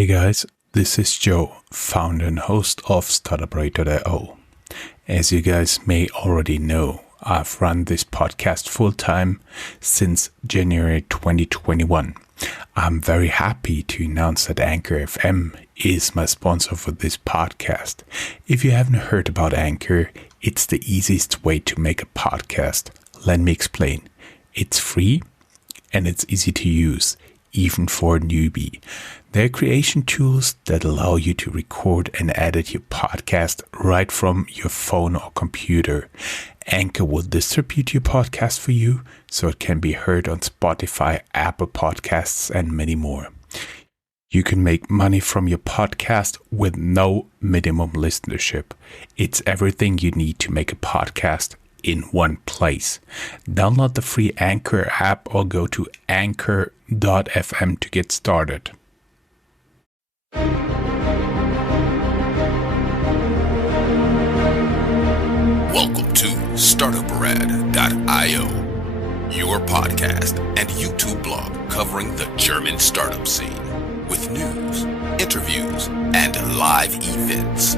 Hey guys, this is Joe, founder and host of Startuprad.io. As you guys may already know, I've run this podcast full-time since January 2021. I'm very happy to announce that Anchor FM is my sponsor for this podcast. If you haven't heard about Anchor, it's the easiest way to make a podcast. Let me explain. It's free and it's easy to use, even for a newbie. There are creation tools that allow you to record and edit your podcast right from your phone or computer. Anchor will distribute your podcast for you so it can be heard on Spotify, Apple Podcasts, and many more. You can make money from your podcast with no minimum listenership. It's everything you need to make a podcast in one place. Download the free Anchor app or go to anchor.fm to get started. Welcome to Startuprad.io, your podcast and YouTube blog covering the German startup scene with news, interviews, and live events.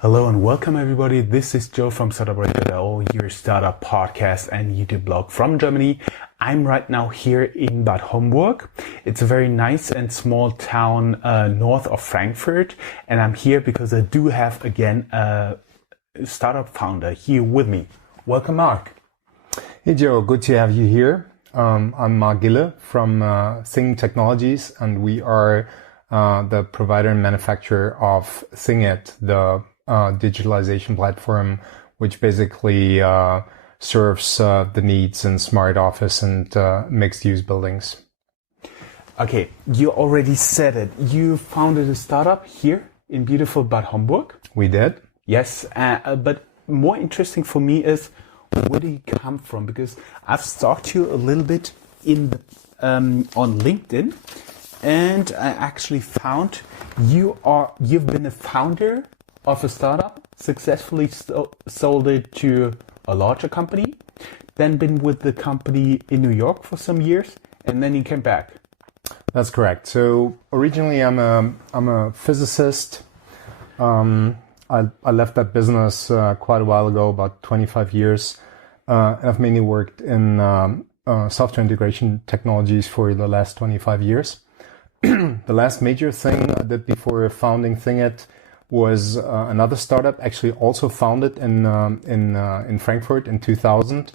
Hello and welcome everybody. This is Joe from Startuprad.io, your startup podcast and YouTube blog from Germany. I'm right now here in Bad Homburg. It's a very nice and small town north of Frankfurt. And I'm here because I do have again a startup founder here with me. Welcome, Marc. Hey Joe, good to have you here. I'm Marc Gille from StartupTHING Technologies, and we are the provider and manufacturer of ThingIt, the digitalization platform, which basically serves the needs in smart office and mixed-use buildings. Okay, you already said it. You founded a startup here in beautiful Bad Homburg. We did. Yes, but more interesting for me is where do you come from? Because I've stalked you a little bit in the, on LinkedIn, and I actually found you've been a founder of a startup, successfully sold it to a larger company, then been with the company in New York for some years, and then you came back. That's correct. So originally I'm a physicist. I left that business quite a while ago, about 25 years. And I've mainly worked in software integration technologies for the last 25 years. The last major thing I did before founding ThingIt was another startup, actually also founded in Frankfurt in 2000.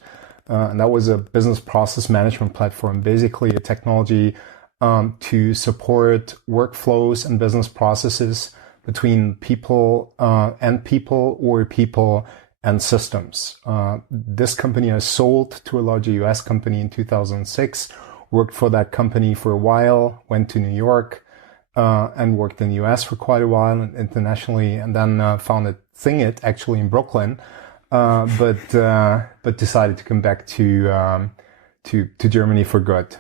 And that was a business process management platform, basically a technology to support workflows and business processes between people and people, or people and systems. This company I sold to a larger US company in 2006, worked for that company for a while, went to New York, and worked in the US for quite a while and internationally, and then founded ThingIt actually in Brooklyn, but decided to come back to Germany for good.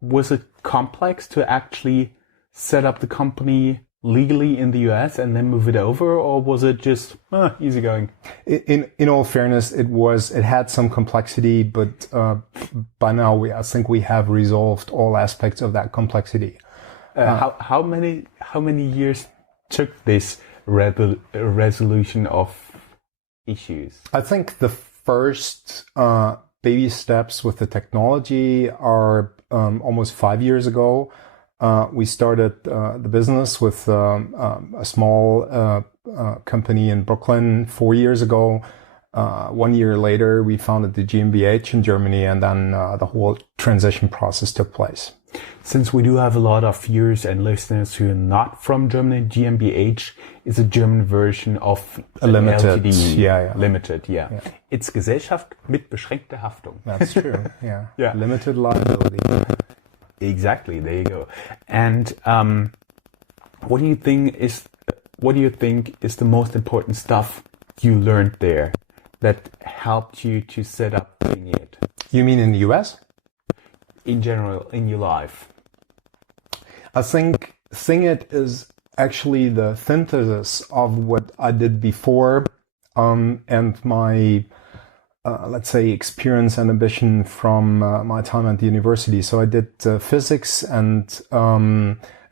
Was it complex to actually set up the company legally in the US and then move it over, or was it just easygoing? In all fairness, it had some complexity, but by now I think we have resolved all aspects of that complexity. How many years took this resolution of issues? I think the first baby steps with the technology are almost 5 years ago. We started the business with a small company in Brooklyn 4 years ago. 1 year later, we founded the GmbH in Germany, and then the whole transition process took place. Since we do have a lot of viewers and listeners who are not from Germany, GmbH is a German version of a limited. LTD. Yeah. Limited, yeah. It's Gesellschaft mit beschränkter Haftung. That's true, yeah. Yeah. Limited liability. Exactly. There you go. And what do you think is the most important stuff you learned there that helped you to set up ThingIt? You mean in the US? In general, in your life. I think ThingIt is actually the synthesis of what I did before, and my let's say, experience and ambition from my time at the university. So I did physics and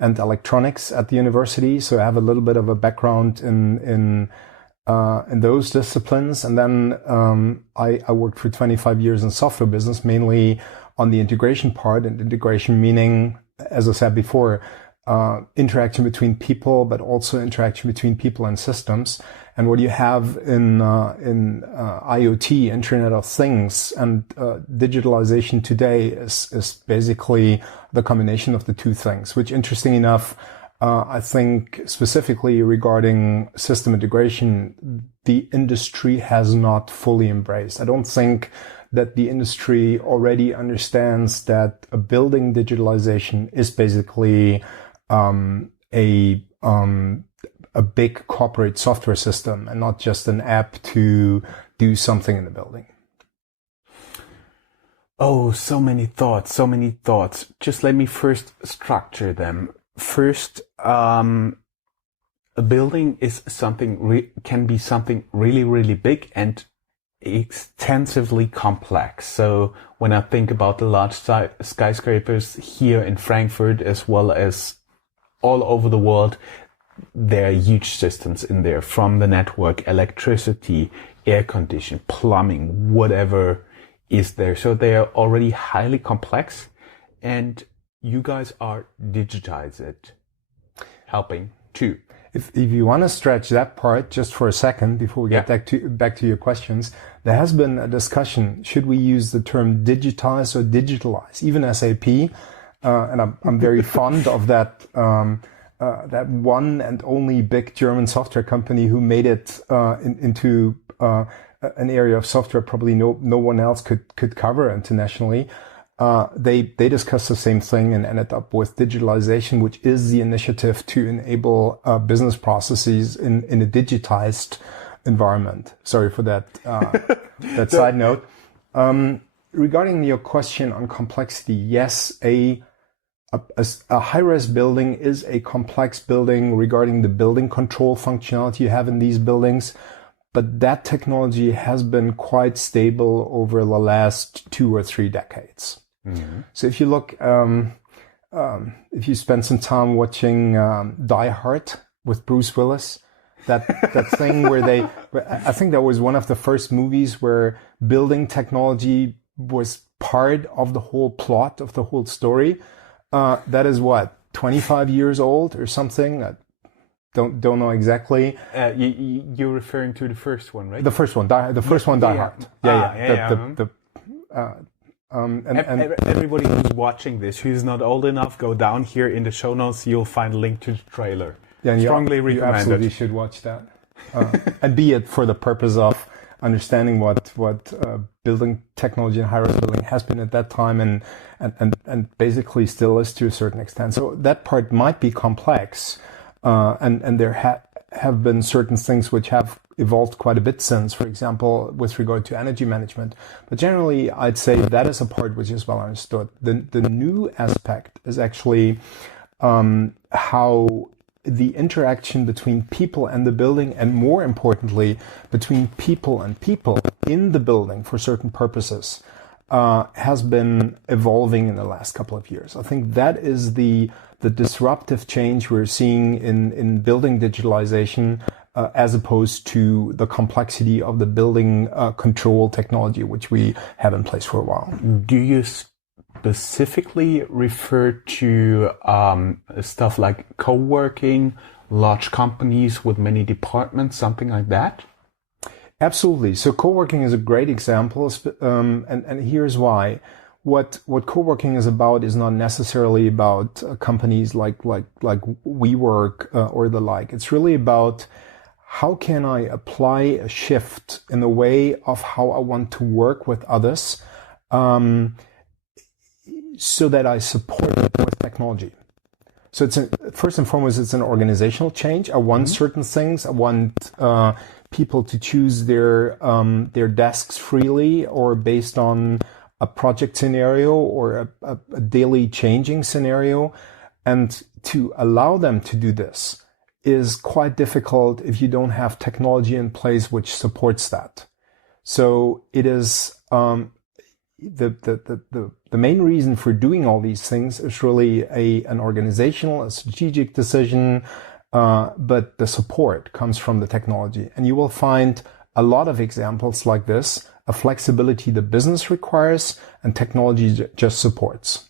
electronics at the university. So I have a little bit of a background in those disciplines. And then I worked for 25 years in software business, mainly on the integration part, and integration meaning, as I said before, interaction between people, but also interaction between people and systems. And what you have in IoT, Internet of Things, and digitalization today is basically the combination of the two things, which, interesting enough, I think specifically regarding system integration, the industry has not fully embraced. I don't think that the industry already understands that a building digitalization is basically a big corporate software system and not just an app to do something in the building. Oh, so many thoughts. Just let me first structure them. First, a building is can be something really, really big and extensively complex. So when I think about the large skyscrapers here in Frankfurt, as well as all over the world, there are huge systems in there, from the network, electricity, air conditioning, plumbing, whatever is there. So they are already highly complex, and you guys are helping too. If you want to stretch that part just for a second before we get back to your questions, there has been a discussion: should we use the term digitize or digitalize? Even SAP, and I'm very fond of that. That one and only big German software company who made it into an area of software probably no one else could cover internationally. They discussed the same thing and ended up with digitalization, which is the initiative to enable business processes in a digitized environment. Sorry for that that side note. Regarding your question on complexity, yes, a high-res building is a complex building regarding the building control functionality you have in these buildings, but that technology has been quite stable over the last 2 or 3 decades. Mm-hmm. So if you look, if you spend some time watching Die Hard with Bruce Willis, that thing where I think that was one of the first movies where building technology was part of the whole plot of the whole story. That is what, 25 years old or something? I don't know exactly. You're referring to the first one, right? The first one, Die Hard. Everybody who's watching this, who's not old enough, go down here in the show notes. You'll find a link to the trailer. Yeah, strongly recommend it. You absolutely should watch that. And be it for the purpose of understanding what building technology and high-rise building has been at that time and basically still is to a certain extent. So that part might be complex, and there have been certain things which have evolved quite a bit since, for example, with regard to energy management. But generally, I'd say that is a part which is well understood. The new aspect is actually how the interaction between people and the building, and more importantly, between people and people in the building for certain purposes, has been evolving in the last couple of years. I think that is the disruptive change we're seeing in building digitalization, as opposed to the complexity of the building control technology, which we have in place for a while. Do you specifically refer to stuff like co-working, large companies with many departments, something like that? Absolutely. So co-working is a great example, and here's why. What co-working is about is not necessarily about companies like WeWork or the like. It's really about how can I apply a shift in the way of how I want to work with others, so that I support it with technology. So first and foremost, it's an organizational change. I want certain things. I want people to choose their desks freely or based on a project scenario or a daily changing scenario. And to allow them to do this is quite difficult if you don't have technology in place which supports that. So it is the main reason for doing all these things is really an organizational, a strategic decision, but the support comes from the technology. And you will find a lot of examples like this, a flexibility the business requires and technology just supports.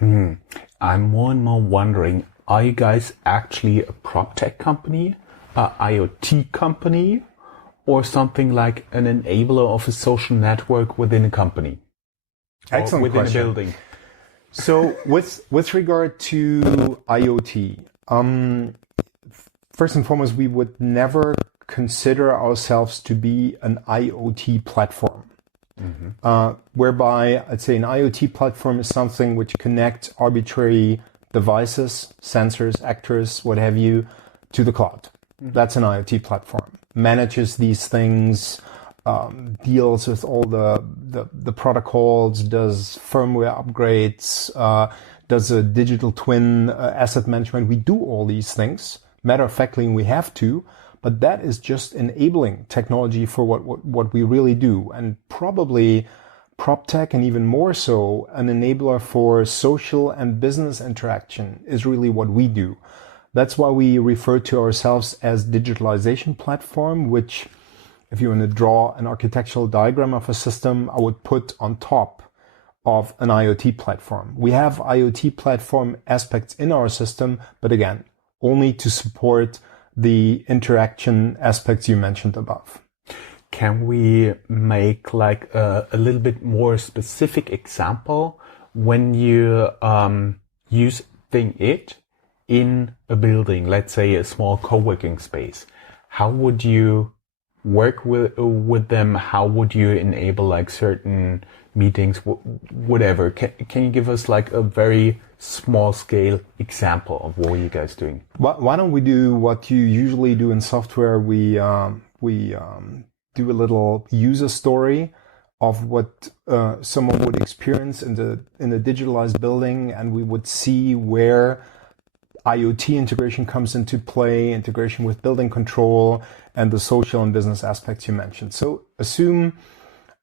I'm more and more wondering, are you guys actually a proptech company, a IoT company, or something like an enabler of a social network within a company? Excellent within question. a building. So with regard to IoT, first and foremost, we would never consider ourselves to be an IoT platform. Whereby I'd say an IoT platform is something which connects arbitrary devices, sensors, actors, what have you, to the cloud. That's an IoT platform. Manages these things, deals with all the protocols, does firmware upgrades, does a digital twin, asset management. We do all these things. Matter of factly, we have to. But that is just enabling technology for what we really do. And probably PropTech, and even more so, an enabler for social and business interaction is really what we do. That's why we refer to ourselves as digitalization platform, which, if you want to draw an architectural diagram of a system, I would put on top of an IoT platform. We have IoT platform aspects in our system, but again, only to support the interaction aspects you mentioned above. Can we make like a little bit more specific example when you use THING-IT in a building, let's say a small co-working space? How would you work with them? How would you enable like certain meetings, whatever? Can you give us like a very small scale example of what you guys doing? Why don't we do what you usually do in software? We do a little user story of what someone would experience in a digitalized building, and we would see where IoT integration comes into play, integration with building control, and the social and business aspects you mentioned. So assume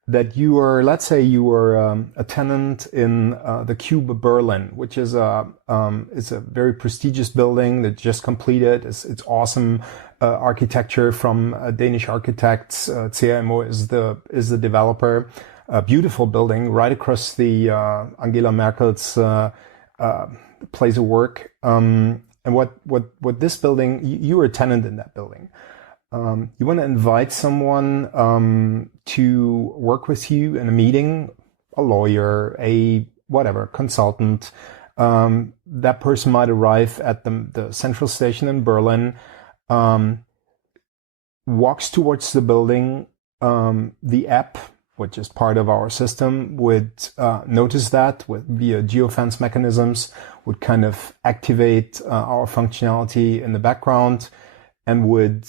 that let's say you are a tenant in the Cube Berlin, which is a very prestigious building that just completed. It's awesome architecture from Danish architects. CMO is the developer. A beautiful building right across the Angela Merkel's place of work. And what this building, you were a tenant in that building. You want to invite someone to work with you in a meeting, a lawyer, a whatever, consultant. That person might arrive at the central station in Berlin, walks towards the building. The app, which is part of our system, would notice that via geofence mechanisms, would kind of activate our functionality in the background, and would,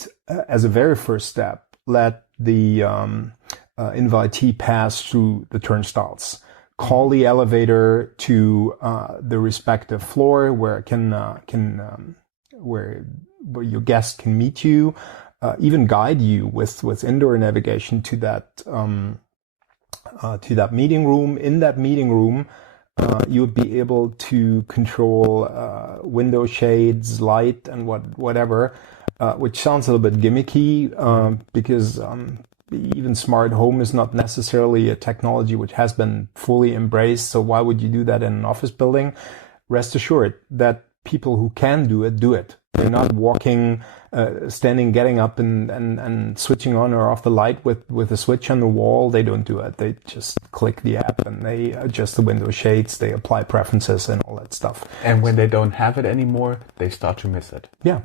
as a very first step, let the invitee pass through the turnstiles, call the elevator to the respective floor where where your guest can meet you, even guide you with indoor navigation to that meeting room. In that meeting room, you would be able to control window shades, light, and whatever. Which sounds a little bit gimmicky, because even smart home is not necessarily a technology which has been fully embraced. So why would you do that in an office building? Rest assured that people who can do it, do it. They're not walking, standing, getting up and switching on or off the light with a switch on the wall. They don't do it. They just click the app and they adjust the window shades. They apply preferences and all that stuff. And when they don't have it anymore, they start to miss it. Yeah.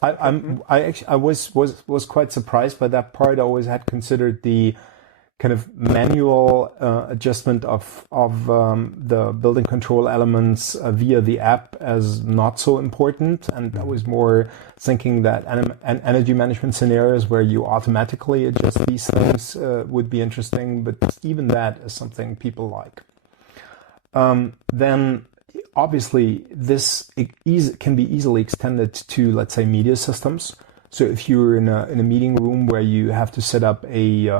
I was quite surprised by that part. I always had considered the kind of manual adjustment of the building control elements via the app as not so important, and I was more thinking that energy management scenarios where you automatically adjust these things would be interesting. But even that is something people like. Then. Obviously, this can be easily extended to, let's say, media systems. So if you're in a meeting room where you have to set up a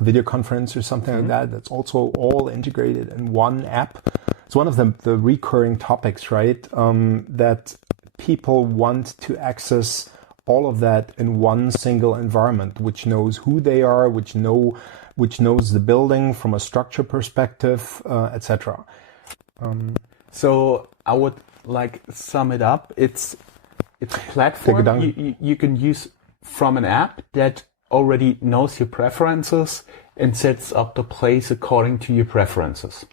video conference or something like that, that's also all integrated in one app. It's one of the recurring topics, right? That people want to access all of that in one single environment, which knows who they are, which knows the building from a structure perspective, etc. So I would like sum it up. It's a platform you can use from an app that already knows your preferences and sets up the place according to your preferences.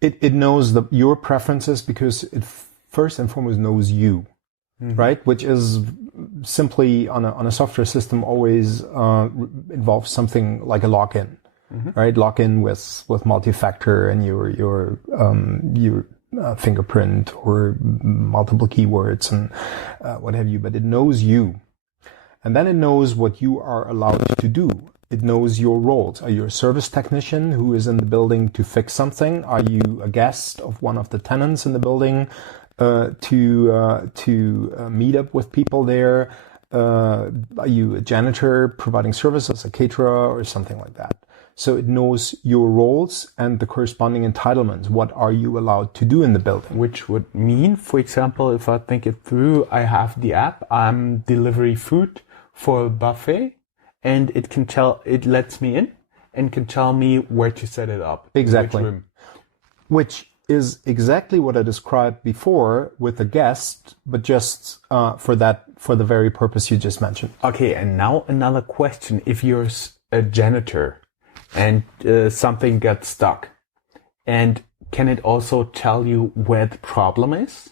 It knows your preferences because it first and foremost knows you, right? Which is simply on a software system always involves something like a login, right? Login with multi-factor and your fingerprint or multiple keywords and what have you. But it knows you, and then it knows what you are allowed to do. It knows your roles. Are you a service technician who is in the building to fix something? Are you a guest of one of the tenants in the building to meet up with people there? Are you a janitor providing services, a caterer, or something like that? So it knows your roles and the corresponding entitlements. What are you allowed to do in the building? Which would mean, for example, if I think it through, I have the app, I'm delivery food for a buffet. And it lets me in and can tell me where to set it up. Exactly. Which is exactly what I described before with the guest, but just for the very purpose you just mentioned. Okay, and now another question. If you're a janitor and something got stuck, and can it also tell you where the problem is?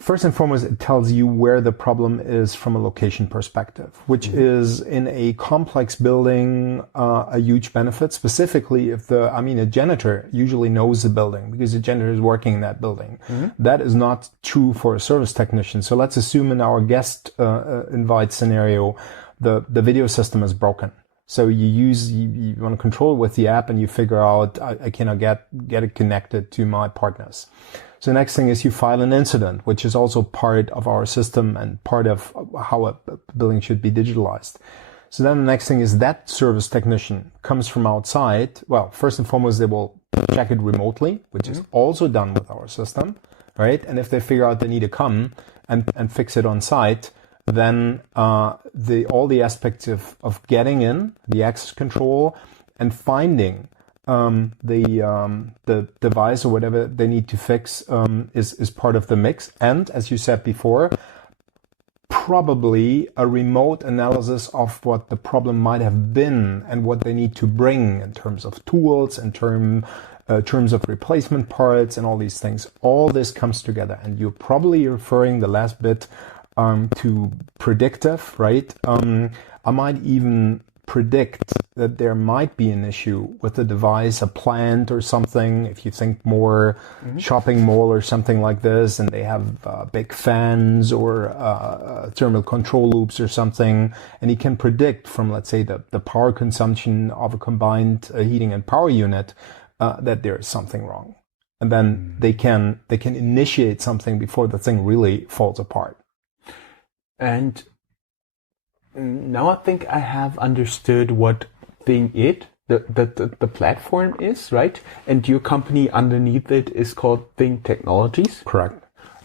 First and foremost, it tells you where the problem is from a location perspective, which is in a complex building, a huge benefit, specifically if a janitor usually knows the building because the janitor is working in that building. That is not true for a service technician. So let's assume in our guest invite scenario, the video system is broken. So you want to control it with the app and you figure out, I cannot get it connected to my partners. So the next thing is you file an incident, which is also part of our system and part of how a building should be digitalized. So then the next thing is that service technician comes from outside. Well, first and foremost, they will check it remotely, which is also done with our system, right? And if they figure out they need to come and fix it on site, then all the aspects of getting in, the access control, and finding the device or whatever they need to fix is part of the mix. And as you said before, probably a remote analysis of what the problem might have been and what they need to bring in terms of tools, in terms of replacement parts and all these things. All this comes together, and you're probably referring the last bit to predictive, right? I might even predict that there might be an issue with the device, a plant or something. If you think more shopping mall or something like this, and they have big fans or thermal control loops or something, and you can predict from, let's say, the power consumption of a combined heating and power unit that there is something wrong, and then they can initiate something before the thing really falls apart. And now I think I have understood what the platform is, right? And your company underneath it is called Think Technologies? Correct.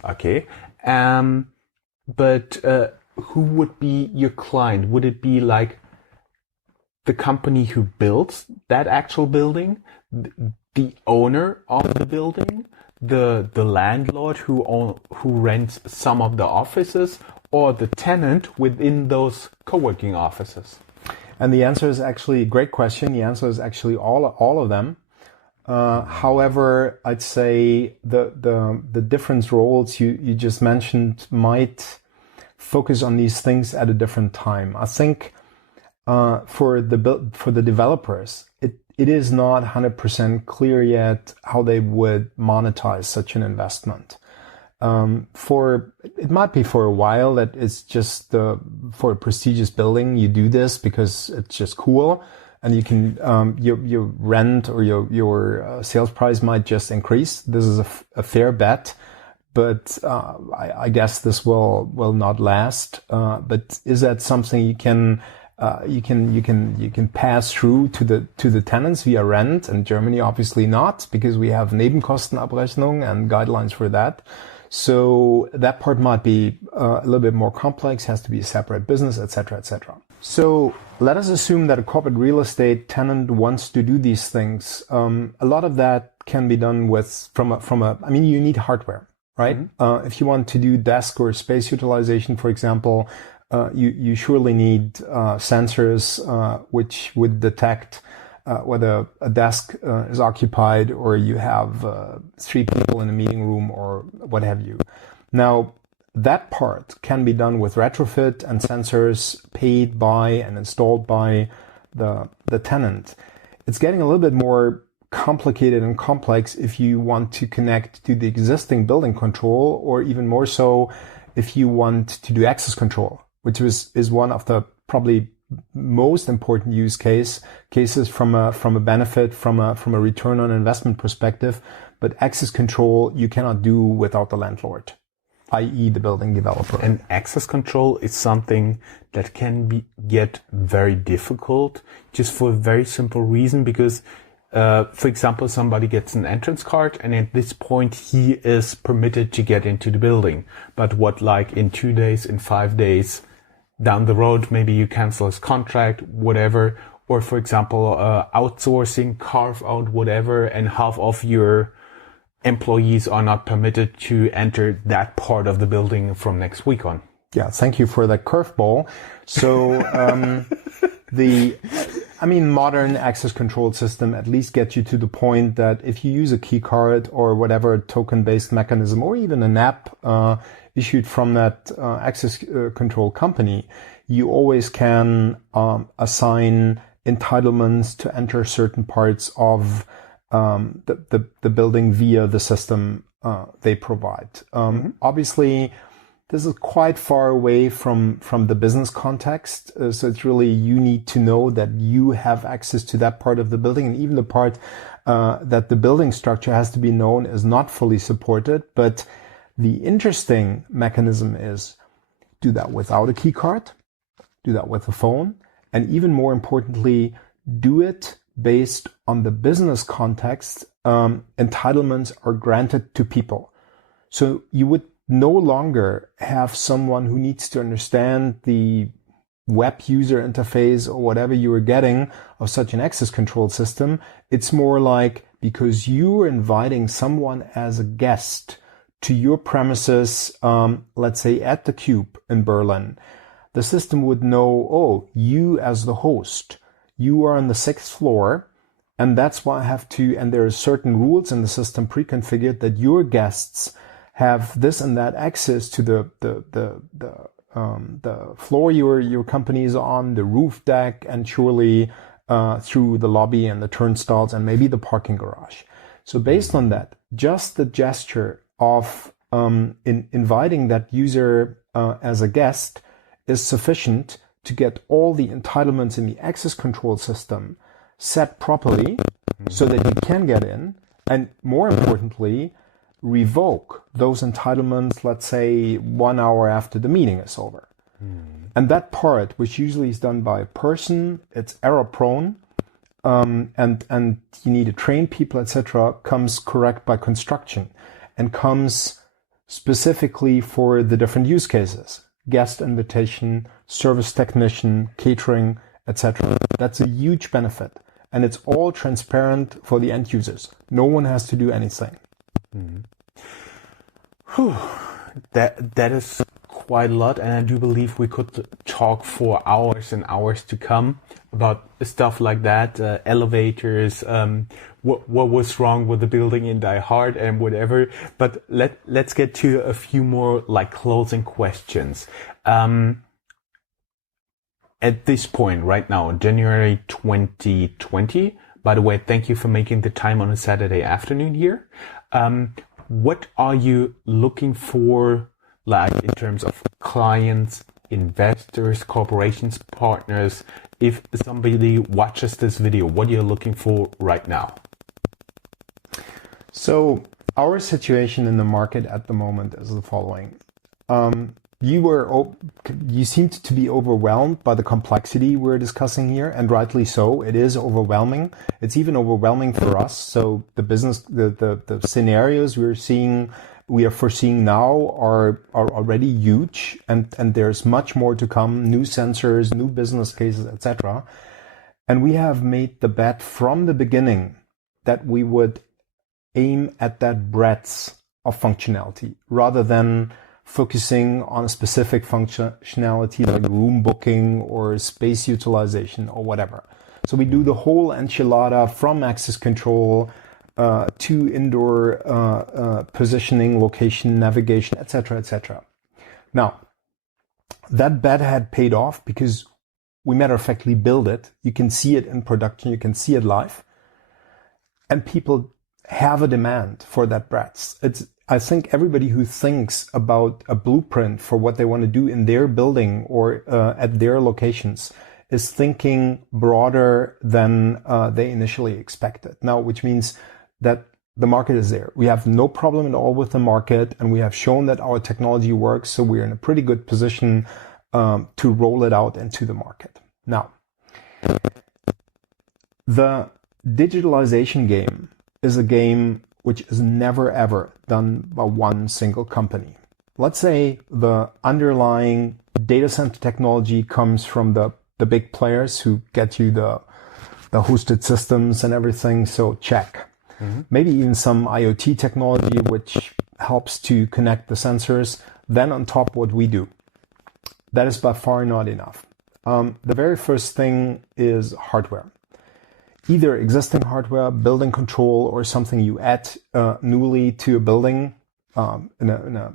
Okay. But who would be your client? Would it be like the company who builds that actual building, the owner of the building, the landlord who rents some of the offices, or the tenant within those co-working offices? And the answer is actually a great question. The answer is actually all of them. However, I'd say the different roles you just mentioned might focus on these things at a different time. I think for the developers, it is not 100% clear yet how they would monetize such an investment. It might be for a while that it's just for a prestigious building you do this because it's just cool, and you can your rent or your sales price might just increase. This is a fair bet, but I guess this will not last. But is that something you can pass through to the tenants via rent? In Germany, obviously not, because we have Nebenkostenabrechnung and guidelines for that. So that part might be a little bit more complex, has to be a separate business, etc., etc. So let us assume that a corporate real estate tenant wants to do these things. A lot of that can be done I mean, you need hardware, right? Mm-hmm. If you want to do desk or space utilization, for example, you surely need sensors which would detect whether a desk is occupied or you have 3 people in a meeting room or what have you. Now, that part can be done with retrofit and sensors paid by and installed by the tenant. It's getting a little bit more complicated and complex if you want to connect to the existing building control, or even more so if you want to do access control, which is one of the probably most important use cases from a benefit, from a return on investment perspective. But access control you cannot do without the landlord, i.e. the building developer. And access control is something that can get very difficult, just for a very simple reason, because for example, somebody gets an entrance card and at this point he is permitted to get into the building. But what, like in 2 days, in 5 days, down the road, maybe you cancel his contract, whatever, or for example, outsourcing, carve out, whatever, and half of your employees are not permitted to enter that part of the building from next week on. Yeah, thank you for that curveball. So modern access control system at least gets you to the point that if you use a key card or whatever token-based mechanism, or even an app issued from that access control company, you always can assign entitlements to enter certain parts of the building via the system they provide. Obviously, this is quite far away from the business context. So it's really, you need to know that you have access to that part of the building, and even the part that the building structure has to be known is not fully supported. But the interesting mechanism is do that without a key card, do that with a phone, and even more importantly, do it based on the business context. Entitlements are granted to people. So you would no longer have someone who needs to understand the web user interface or whatever you are getting of such an access control system. It's more like, because you're inviting someone as a guest to your premises, let's say at the Cube in Berlin, the system would know, oh, you as the host, you are on the 6th floor, and that's why I have to, and there are certain rules in the system pre-configured that your guests have this and that access to the floor your company is on, the roof deck, and surely through the lobby and the turnstiles and maybe the parking garage. So based on that, just the gesture of inviting that user as a guest is sufficient to get all the entitlements in the access control system set properly so that you can get in, and more importantly, revoke those entitlements, let's say 1 hour after the meeting is over. And that part, which usually is done by a person, it's error prone, and you need to train people, etc., comes correct by construction and comes specifically for the different use cases: guest invitation, service technician, catering, etc. That's a huge benefit, and it's all transparent for the end users. No one has to do anything. That is quite a lot, and I do believe we could talk for hours and hours to come about stuff like that, elevators, what was wrong with the building in Die Hard and whatever. But let's get to a few more like closing questions. At this point right now, January 2020, by the way, thank you for making the time on a Saturday afternoon here. What are you looking for, like in terms of clients, investors, corporations, partners? If somebody watches this video, what are you looking for right now? So our situation in the market at the moment is the following. You seemed to be overwhelmed by the complexity we're discussing here, and rightly so. It is overwhelming. It's even overwhelming for us. So the scenarios we are foreseeing now are already huge, and there's much more to come. New sensors, new business cases, etc. And we have made the bet from the beginning that we would aim at that breadth of functionality rather than focusing on a specific functionality like room booking or space utilization or whatever. So we do the whole enchilada from access control to indoor positioning, location, navigation, etc., etc. Now, that bet had paid off because we matter of factly build it. You can see it in production. You can see it live. And people have a demand for that breadth. I think everybody who thinks about a blueprint for what they want to do in their building or at their locations is thinking broader than they initially expected. Now, which means that the market is there. We have no problem at all with the market, and we have shown that our technology works, so we're in a pretty good position to roll it out into the market. Now, the digitalization game is a game which is never ever done by one single company. Let's say the underlying data center technology comes from the big players who get you the hosted systems and everything, so check. Mm-hmm. Maybe even some IoT technology which helps to connect the sensors. Then on top, what we do. That is by far not enough. The very first thing is hardware. Either existing hardware, building control, or something you add newly to a building in a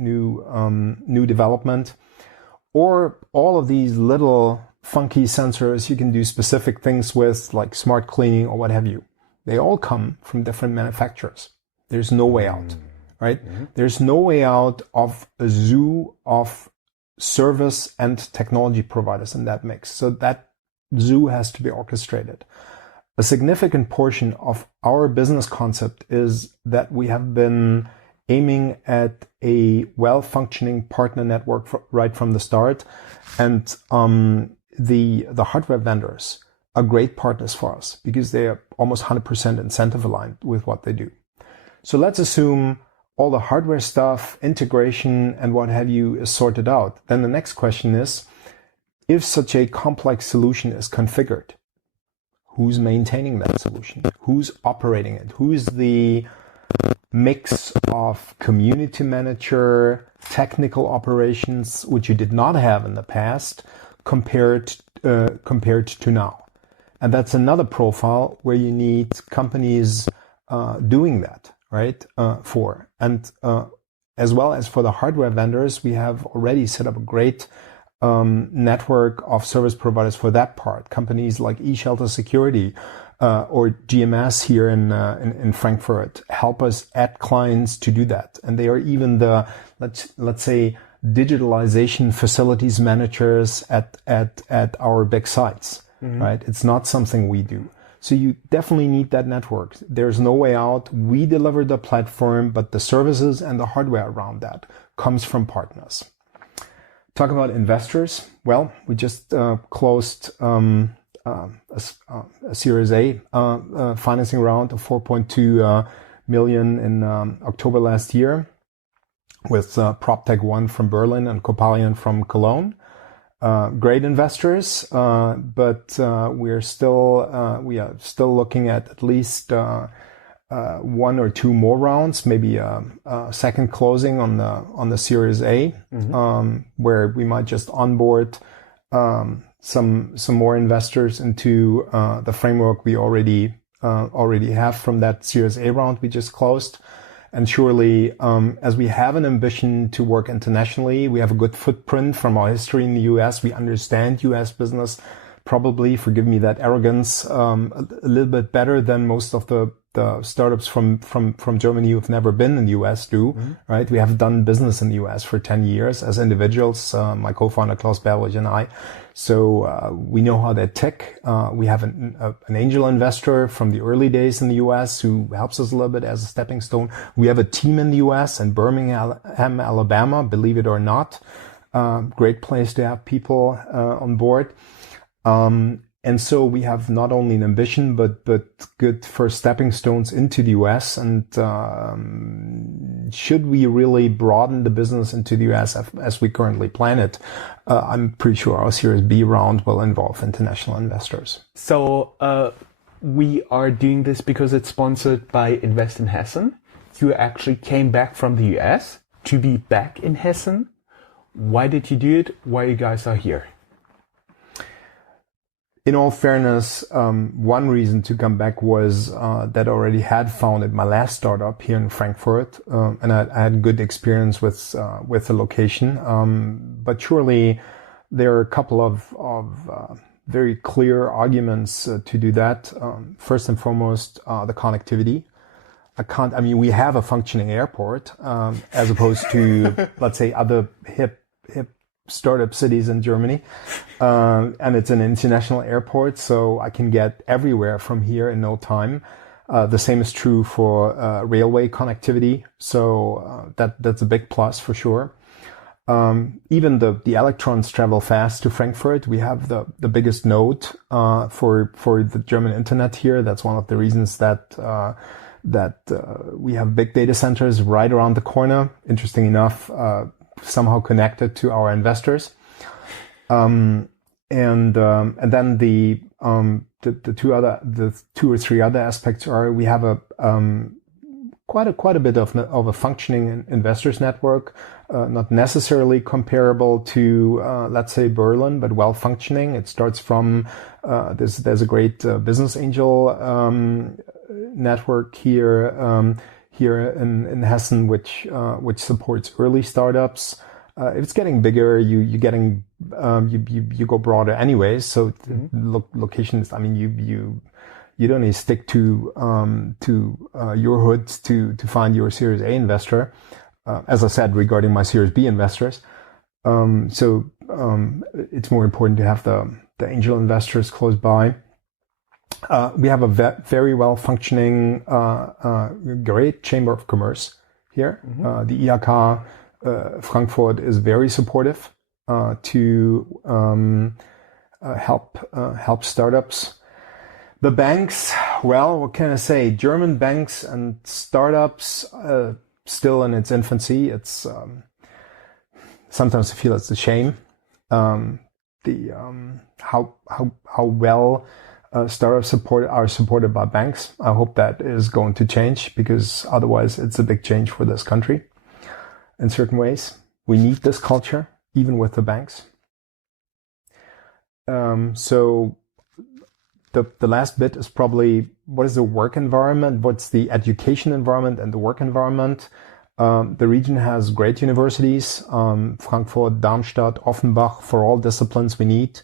new development, or all of these little funky sensors you can do specific things with, like smart cleaning or what have you. They all come from different manufacturers. There's no way out, right? Mm-hmm. There's no way out of a zoo of service and technology providers in that mix. So that zoo has to be orchestrated. A significant portion of our business concept is that we have been aiming at a well-functioning partner network right from the start, and the hardware vendors are great partners for us because they are almost 100% incentive aligned with what they do. So let's assume all the hardware stuff, integration, and what have you is sorted out. Then the next question is, if such a complex solution is configured, who's maintaining that solution? Who's operating it? Who's the mix of community manager, technical operations, which you did not have in the past, compared to now? And that's another profile where you need companies doing that, right? As well as for the hardware vendors, we have already set up a great network of service providers for that part. Companies like eShelter Security or GMS here in Frankfurt help us add clients to do that, and they are even the let's say digitalization facilities managers at our big sites. Mm-hmm. Right? It's not something we do. So you definitely need that network. There's no way out. We deliver the platform, but the services and the hardware around that comes from partners. Talk about investors. Well, we just closed a Series A financing round of 4.2 million in October last year with proptech One from Berlin and Copalion from Cologne. Great investors, but we are still looking at least one or two more rounds, maybe a second closing on the Series A, mm-hmm. Where we might just onboard some more investors into the framework we already have from that Series A round we just closed. And surely, as we have an ambition to work internationally, we have a good footprint from our history in the US. We understand US business, probably, forgive me that arrogance, a little bit better than most of the the startups from Germany who've never been in the US do, right? We have done business in the US for 10 years as individuals, my co-founder Klaus Berwig and I. So we know how they tick. We have an angel investor from the early days in the US who helps us a little bit as a stepping stone. We have a team in the US in Birmingham, Alabama, believe it or not. Great place to have people on board. And so we have not only an ambition, but good first stepping stones into the US. And should we really broaden the business into the US as we currently plan it, I'm pretty sure our Series B round will involve international investors. So we are doing this because it's sponsored by Invest in Hessen. You actually came back from the US to be back in Hessen. Why did you do it? Why you guys are here? In all fairness, one reason to come back was that I already had founded my last startup here in Frankfurt, and I had good experience with the location. But surely there are a couple of very clear arguments to do that. First and foremost, the connectivity. We have a functioning airport, as opposed to, let's say, other hip startup cities in Germany, and it's an international airport, so I can get everywhere from here in no time. The same is true for railway connectivity, so that's a big plus for sure. Even the electrons travel fast to Frankfurt. We have the biggest node for the German internet here. That's one of the reasons that we have big data centers right around the corner. Interesting enough, somehow connected to our investors, and then the two or three other aspects are we have a quite a bit of a functioning investors network, not necessarily comparable to let's say Berlin, but well functioning. It starts from there's a great business angel network here. Here in Hessen, which supports early startups. If it's getting bigger, you go broader anyways. So locations. I mean, you don't need to stick to your hood to find your Series A investor. As I said regarding my Series B investors, so it's more important to have the angel investors close by. We have a very well functioning, great chamber of commerce here. The IHK Frankfurt is very supportive to help startups. The banks, well, what can I say? German banks and startups still in its infancy. It's sometimes I feel it's a shame. How well. Startups are supported by banks. I hope that is going to change, because otherwise it's a big change for this country. In certain ways, we need this culture, even with the banks. So the last bit is probably what is the work environment? What's the education environment and the work environment? The region has great universities, Frankfurt, Darmstadt, Offenbach, for all disciplines we need.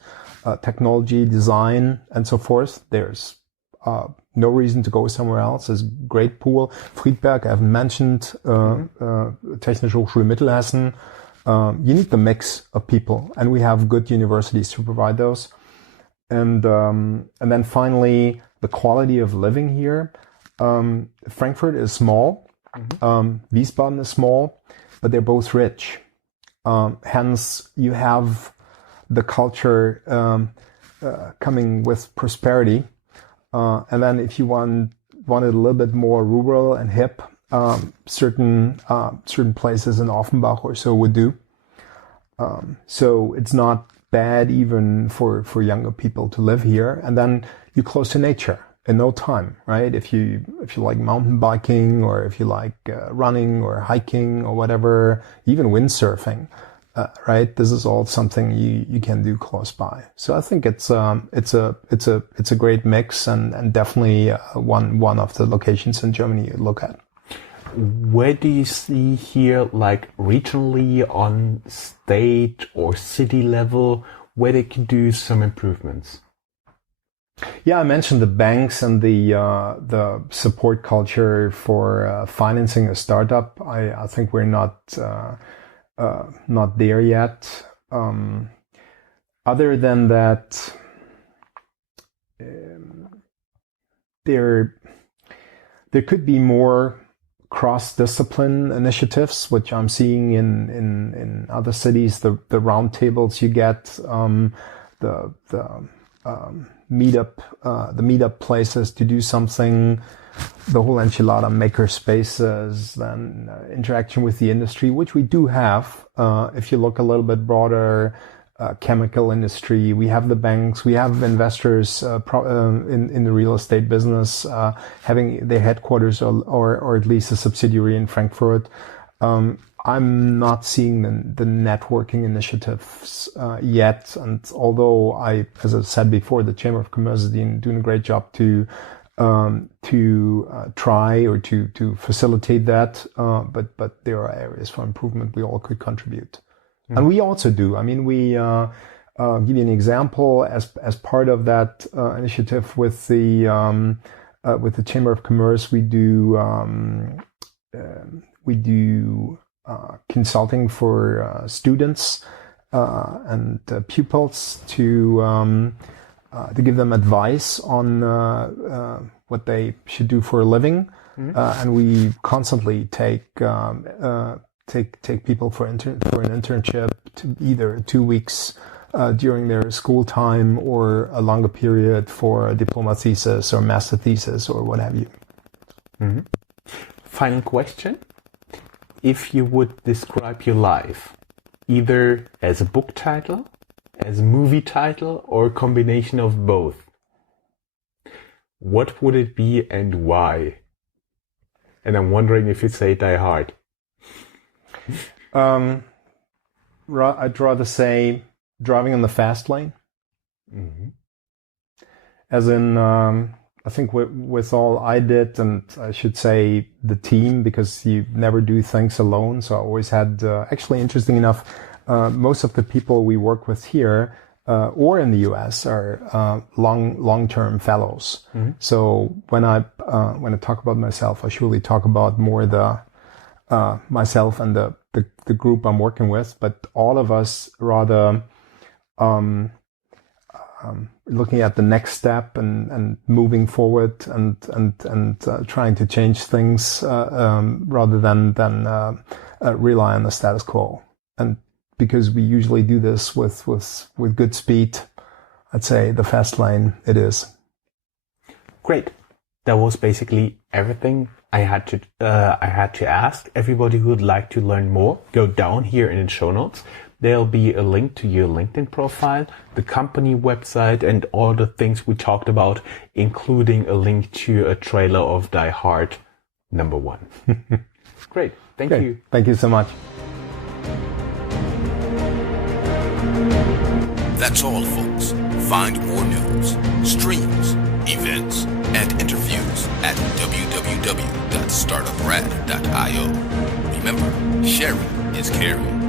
Technology, design, and so forth. There's no reason to go somewhere else. There's a great pool. Friedberg, I haven't mentioned, Technische Hochschule Mittelhessen. You need the mix of people, and we have good universities to provide those. And then finally, the quality of living here. Frankfurt is small. Wiesbaden is small, but they're both rich. Hence, you have the culture coming with prosperity, and then if you wanted a little bit more rural and hip, certain places in Offenbach or so would do. So it's not bad even for younger people to live here, and then you're close to nature in no time, right? If you like mountain biking, or if you like running or hiking or whatever, even windsurfing. Right, this is all something you can do close by. So I think it's a great mix, and definitely one of the locations in Germany you look at. Where do you see here, like regionally, on state or city level, where they can do some improvements? Yeah, I mentioned the banks and the support culture for financing a startup. I think we're not there yet. Other than that, there could be more cross-discipline initiatives, which I'm seeing in other cities. The roundtables you get, the meetup places to do something, the whole enchilada maker spaces, then interaction with the industry, which we do have. If you look a little bit broader, chemical industry, we have the banks, we have investors in the real estate business having their headquarters or at least a subsidiary in Frankfurt. I'm not seeing the networking initiatives yet, and although as I said before, the Chamber of Commerce is doing a great job to try or to facilitate that, but there are areas for improvement we all could contribute. And we also do. I mean, we give you an example as part of that initiative with the Chamber of Commerce. We do consulting for students and pupils to give them advice on what they should do for a living, and we constantly take people for an internship to either 2 weeks during their school time or a longer period for a diploma thesis or master thesis or what have you. Mm-hmm. Final question. If you would describe your life either as a book title, as a movie title, or a combination of both, what would it be and why? And I'm wondering if you'd say Die Hard. I'd rather say Driving in the Fast Lane. Mm-hmm. As in, I think with all I did, and I should say the team, because you never do things alone. So I always had, actually, interesting enough, most of the people we work with here or in the US are long-term fellows. Mm-hmm. So when I talk about myself, I surely talk about more the myself and the group I'm working with, but all of us rather looking at the next step and moving forward and trying to change things rather than rely on the status quo. And because we usually do this with good speed, I'd say the fast lane it is. Great. That was basically everything I had to ask. Everybody who would like to learn more, go down here in the show notes. There'll be a link to your LinkedIn profile, the company website, and all the things we talked about, including a link to a trailer of Die Hard #1. Great. Thank you. Thank you so much. That's all, folks. Find more news, streams, events, and interviews at www.startuprad.io. Remember, sharing is caring.